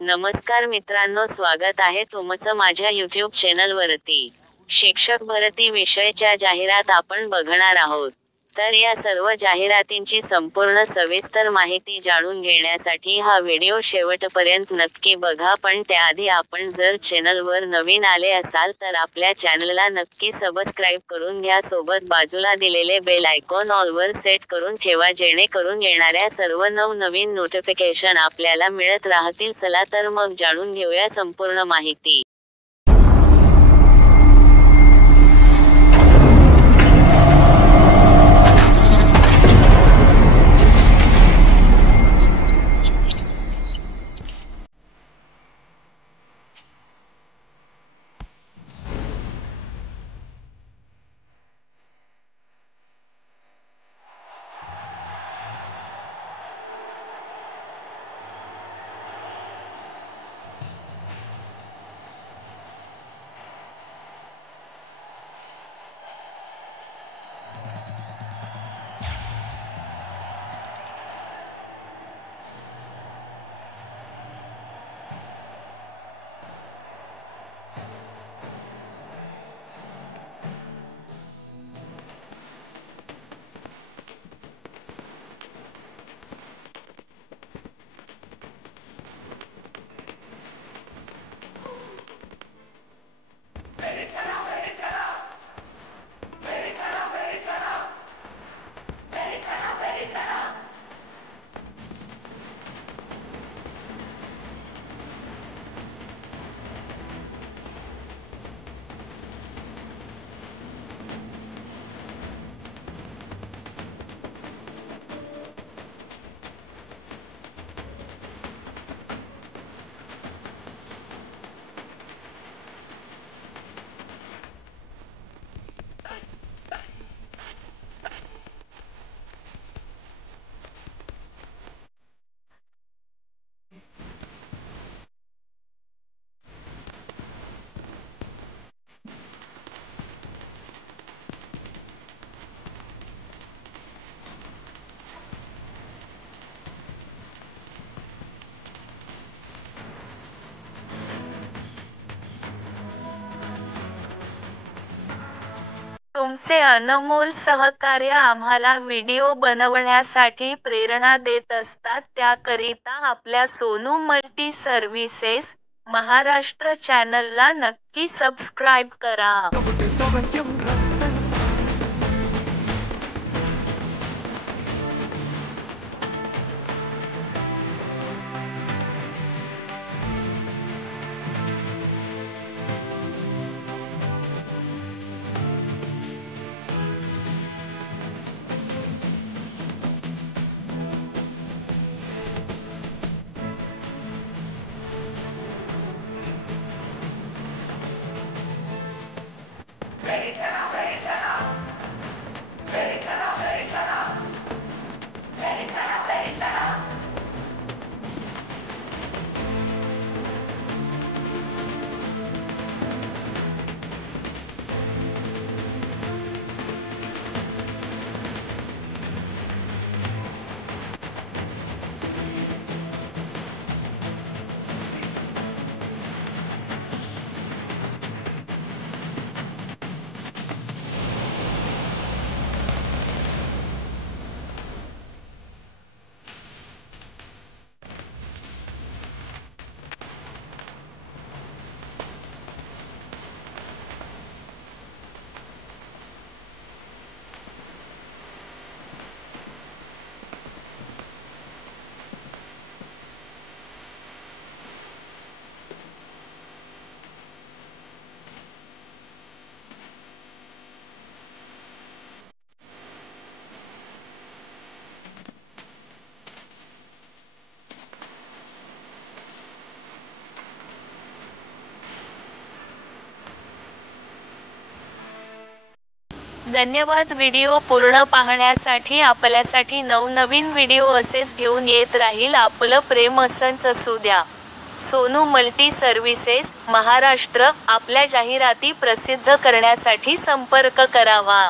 नमस्कार मित्रांनो, स्वागत आहे तुमचं माझ्या YouTube चॅनलवरती. शिक्षक भरती विषयाच्या जाहिरात आपण बघणार आहोत. तर या सर्व जाहिरातींची संपूर्ण सविस्तर माहिती जाणून घेण्यासाठी हा व्हिडिओ शेवटपर्यंत नक्की बघा. पण त्याआधी आपण जर चॅनलवर नवीन आले असाल तर आपल्या चॅनलला नक्की सबस्क्राईब करून घ्या. सोबत बाजूला दिलेले बेल आयकॉन ऑलवर सेट करून ठेवा, जेणेकरून येणाऱ्या सर्व नवनवीन नोटिफिकेशन आपल्याला मिळत राहतील. चला तर मग जाणून घेऊया संपूर्ण माहिती. तुमचे अनमोल सहकार्य आम्हाला व्हिडिओ बनवण्यासाठी प्रेरणा देत असतात. त्याकरिता आपल्या सोनू मल्टी सर्व्हिसेस, महाराष्ट्र चॅनलला नक्की सबस्क्राईब करा. धन्यवाद. व्हिडिओ पूर्ण पाहण्यासाठी. आपल्यासाठी नवनवीन व्हिडिओ असेच घेऊन येत राहील. आपलं प्रेम असंच असू द्या. Sonu multi services, Maharashtra. आपल्या जाहिराती प्रसिद्ध करण्यासाठी संपर्क करावा.